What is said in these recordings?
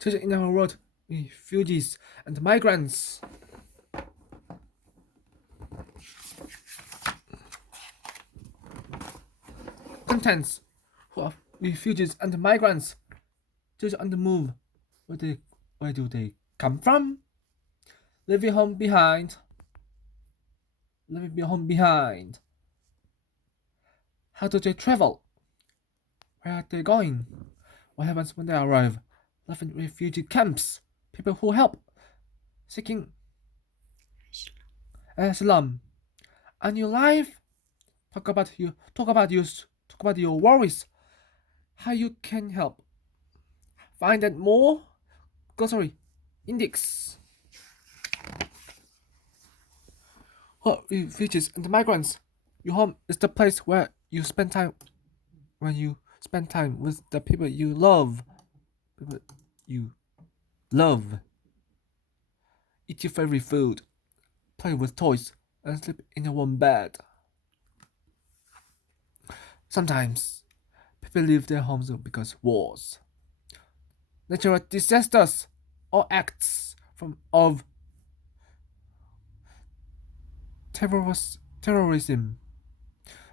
Children in our world, refugees and migrants. Contents who are refugees and migrants. Children on the move. Where do they come from? Leaving home behind. Leaving their home behind. How do they travel? Where are they going? What happens when they arrive? Live in refugee camps. People who help, seeking asylum. A new life. Talk about you. Talk about you. Talk about your worries. How you can help. Find out more. Glossary. Index. Oh, refugees and migrants. Your home is the place where you spend time. When you spend time with the people you love. People you love. Eat your favorite food. Play with toys and sleep in a warm bed. Sometimes people leave their homes because wars, natural disasters, or acts of terrorism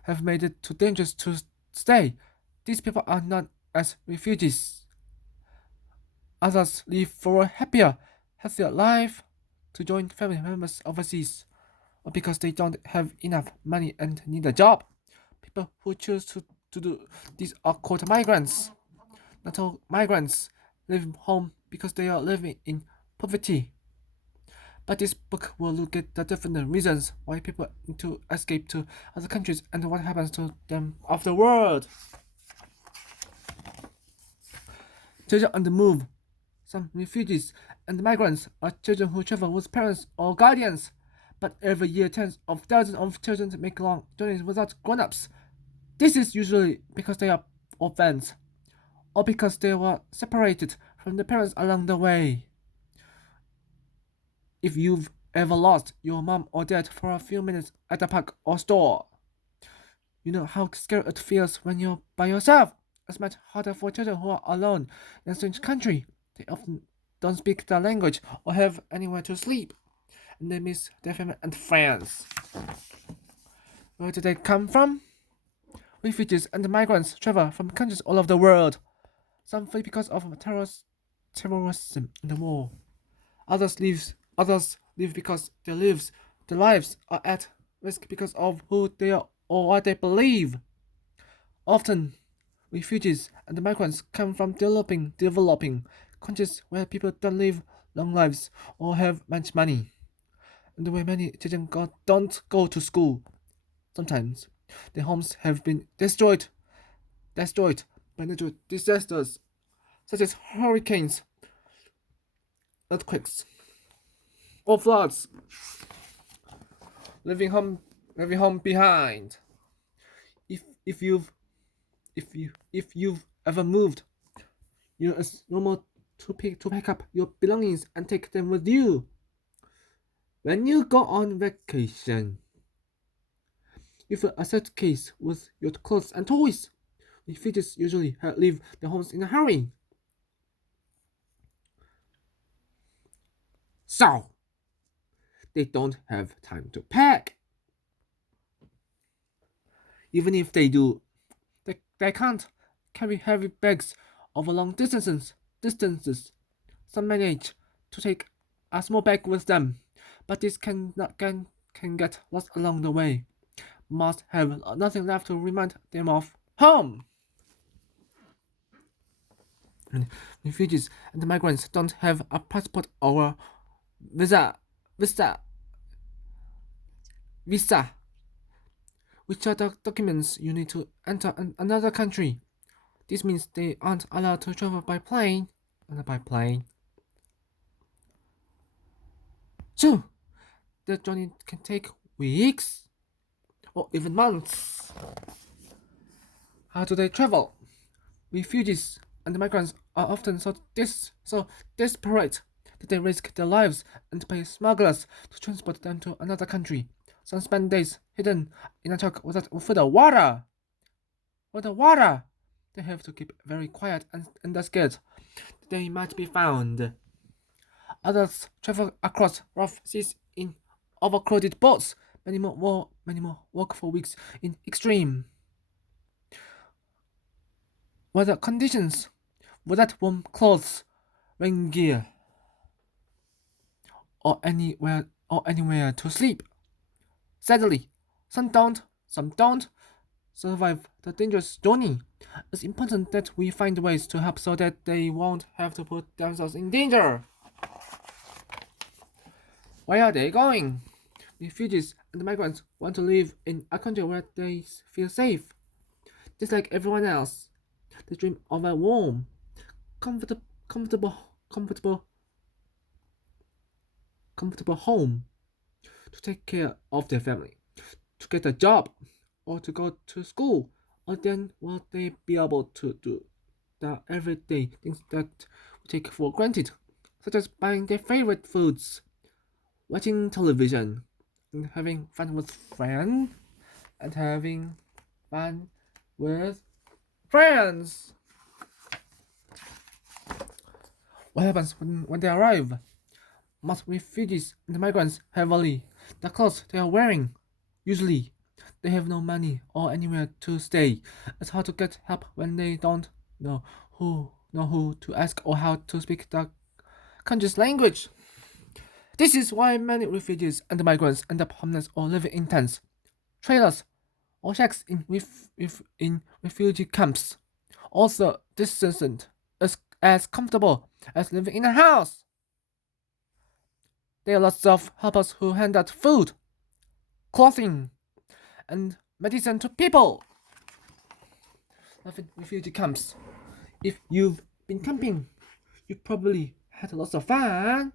have made it too dangerous to stay. These people are known as refugees. Others leave for a happier, healthier life, to join family members overseas, or because they don't have enough money and need a job. People who choose to do these are called migrants. Not all migrants leave home because they are living in poverty. But this book will look at the different reasons why people need to escape to other countries and what happens to them afterward. Children on the move. Some refugees and migrants are children who travel with parents or guardians. But every year, tens of thousands of children make long journeys without grown-ups. This is usually because they are orphans, or because they were separated from their parents along the way. If you've ever lost your mom or dad for a few minutes at a park or store, you know how scary it feels when you're by yourself. It's much harder for children who are alone in a strange country. They often don't speak the language or have anywhere to sleep, and they miss their family and friends. Where do they come from? Refugees and migrants travel from countries all over the world. Some flee because of terrorism and the war. Others leave because their lives are at risk because of who they are or what they believe. Often, refugees and migrants come from developing countries where people don't live long lives or have much money, and where many children don't go to school. Sometimes, their homes have been destroyed by natural disasters such as hurricanes, earthquakes, or floods, leaving home behind. If you've if you've ever moved, you know it's normal to pack up your belongings and take them with you. When you go on vacation, you fill a suitcase with your clothes and toys. Refugees usually leave their homes in a hurry, so they don't have time to pack. Even if they do, they can't carry heavy bags over long distances. Some manage to take a small bag with them, but this can get lost along the way. Must have nothing left to remind them of home. And refugees and migrants don't have a passport or visa, visa, visa, which are the documents you need to enter another country. This means they aren't allowed to travel by plane, So, the journey can take weeks or even months. How do they travel? Refugees and migrants are often so desperate that they risk their lives and pay smugglers to transport them to another country. Some spend days hidden in a truck without food or water. They have to keep very quiet and they're scared. they might be found. Others travel across rough seas in overcrowded boats. Many more work for weeks in extreme weather conditions without warm clothes, rain gear, or anywhere to sleep. Sadly, some don't survive the dangerous journey. It's important that we find ways to help so that they won't have to put themselves in danger. Where are they going? Refugees and migrants want to live in a country where they feel safe, just like everyone else. They dream of a warm, comfortable, comfortable, comfortable, comfortable home to take care of their family, to get a job, or to go to school. Or then will they be able to do the everyday things that we take for granted, such as buying their favorite foods, watching television, and having fun with friends, and having fun with friends. What happens when they arrive? Most refugees and migrants have only the clothes they are wearing. Usually, they have no money or anywhere to stay. It's hard to get help when they don't know who to ask or how to speak the country's language. This is why many refugees and migrants end up homeless or living in tents, trailers, or shacks in refugee camps. Also, this isn't as comfortable as living in a house. There are lots of helpers who hand out food, clothing, and medicine to people. Life in refugee camps. If you've been camping, you probably had lots of fun.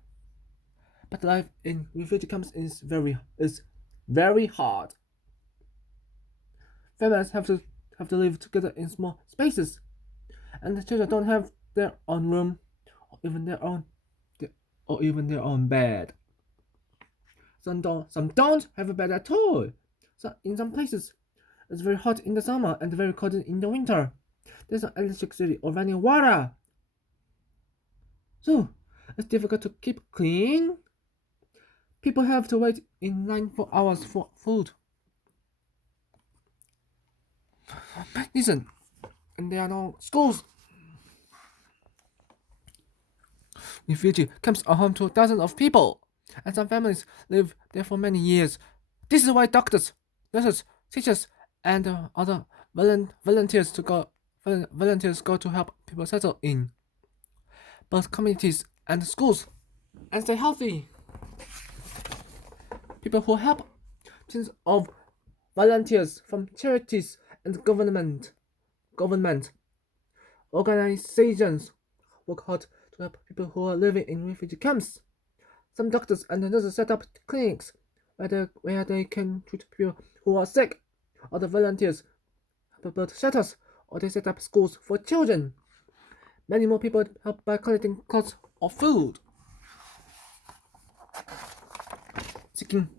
But life in refugee camps is very hard. Families have to live together in small spaces, and the children don't have their own room or even their own bed. Some don't have a bed at all. So in some places, it's very hot in the summer and very cold in the winter. There's no electricity or running water. So it's difficult to keep clean. People have to wait in line for hours for food. Listen, and there are no schools. Refugee camps are home to thousands of people, and some families live there for many years. This is why doctors, nurses, teachers, and other volunteers go to help people settle in both communities and schools and stay healthy. People who help, teams of volunteers from charities and government organizations work hard to help people who are living in refugee camps. Some doctors and nurses set up clinics where they can treat people who are sick. Other volunteers help build shelters or they set up schools for children. Many more people help by collecting clothes or food. Seeking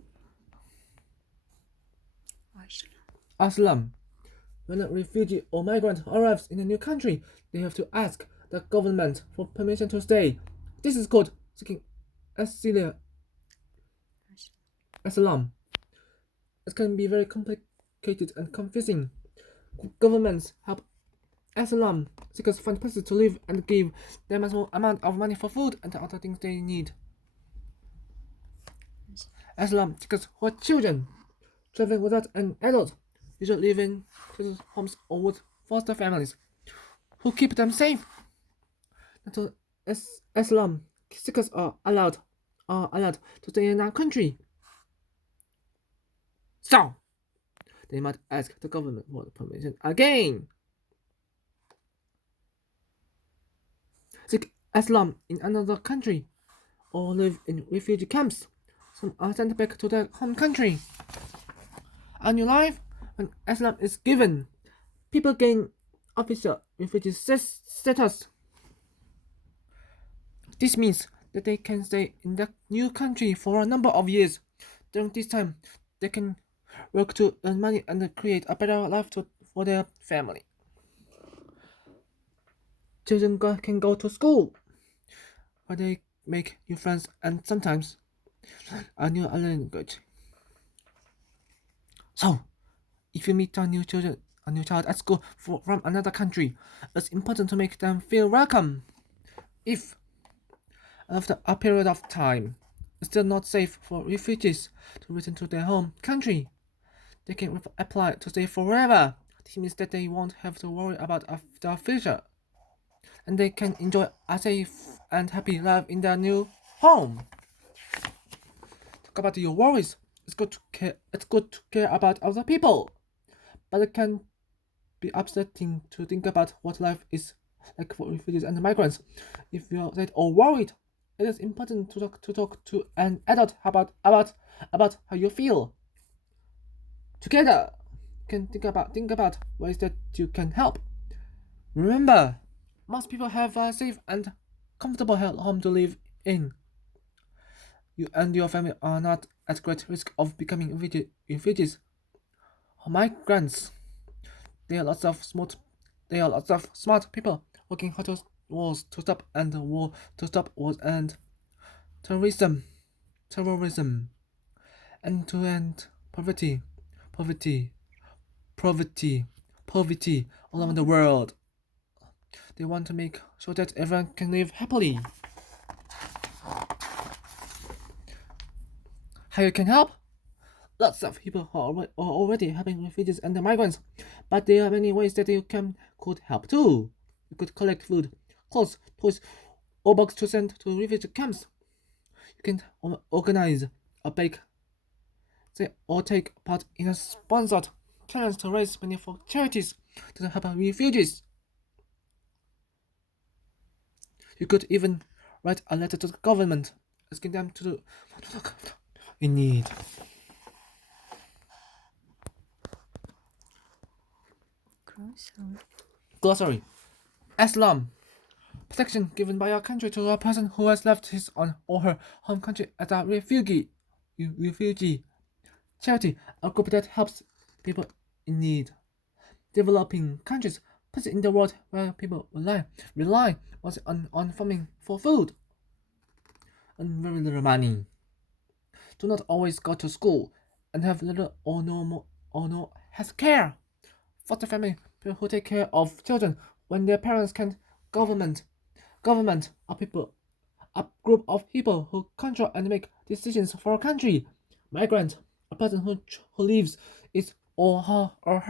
asylum. When a refugee or migrant arrives in a new country, they have to ask the government for permission to stay. This is called seeking asylum. It can be very complicated and confusing. Governments help asylum seekers find places to live and give them a small amount of money for food and other things they need. Asylum seekers who are children, traveling without an adult, usually live in children's homes or with foster families, who keep them safe. Until asylum seekers are allowed to stay in our country. So they might ask the government for permission again. Seek asylum in another country or live in refugee camps. Some are sent back to their home country. A new life when asylum is given. People gain official refugee status. This means that they can stay in the new country for a number of years. During this time, they can work to earn money and create a better life for their family. children can go to school, where they make new friends and sometimes a new language. So, if you meet a new child at school from another country, it's important to make them feel welcome. If after a period of time it's still not safe for refugees to return to their home country, they can apply to stay forever. This means that they won't have to worry about their future, and they can enjoy a safe and happy life in their new home. Talk about your worries. It's good to care. It's good to care about other people, but it can be upsetting to think about what life is like for refugees and migrants. If you're sad or worried, it is important to talk to an adult about how you feel. Together, you can think about ways that you can help. Remember, most people have a safe and comfortable home to live in. You and your family are not at great risk of becoming refugees or migrants. There are lots of smart people working hard wars to stop wars and terrorism, terrorism, and to end poverty, poverty, poverty all around the world. They want to make sure that everyone can live happily. How you can help? Lots of people are already helping refugees and the migrants, but there are many ways that you could help too. You could collect food, clothes, toys, or books to send to refugee camps. You can organize a bake or take part in a sponsored challenge to raise money for charities to help refugees. You could even write a letter to the government asking them to do in need. Glossary. Asylum. Protection given by a country to a person who has left his or her home country as a refugee. Charity. A group that helps people in need. Developing countries. Places in the world where people rely on farming for food and very little money. Do not always go to school and have little or no health care. Foster family people who take care of children when their parents can't. Government a group of people who control and make decisions for a country. Migrant, a person who leaves his or her home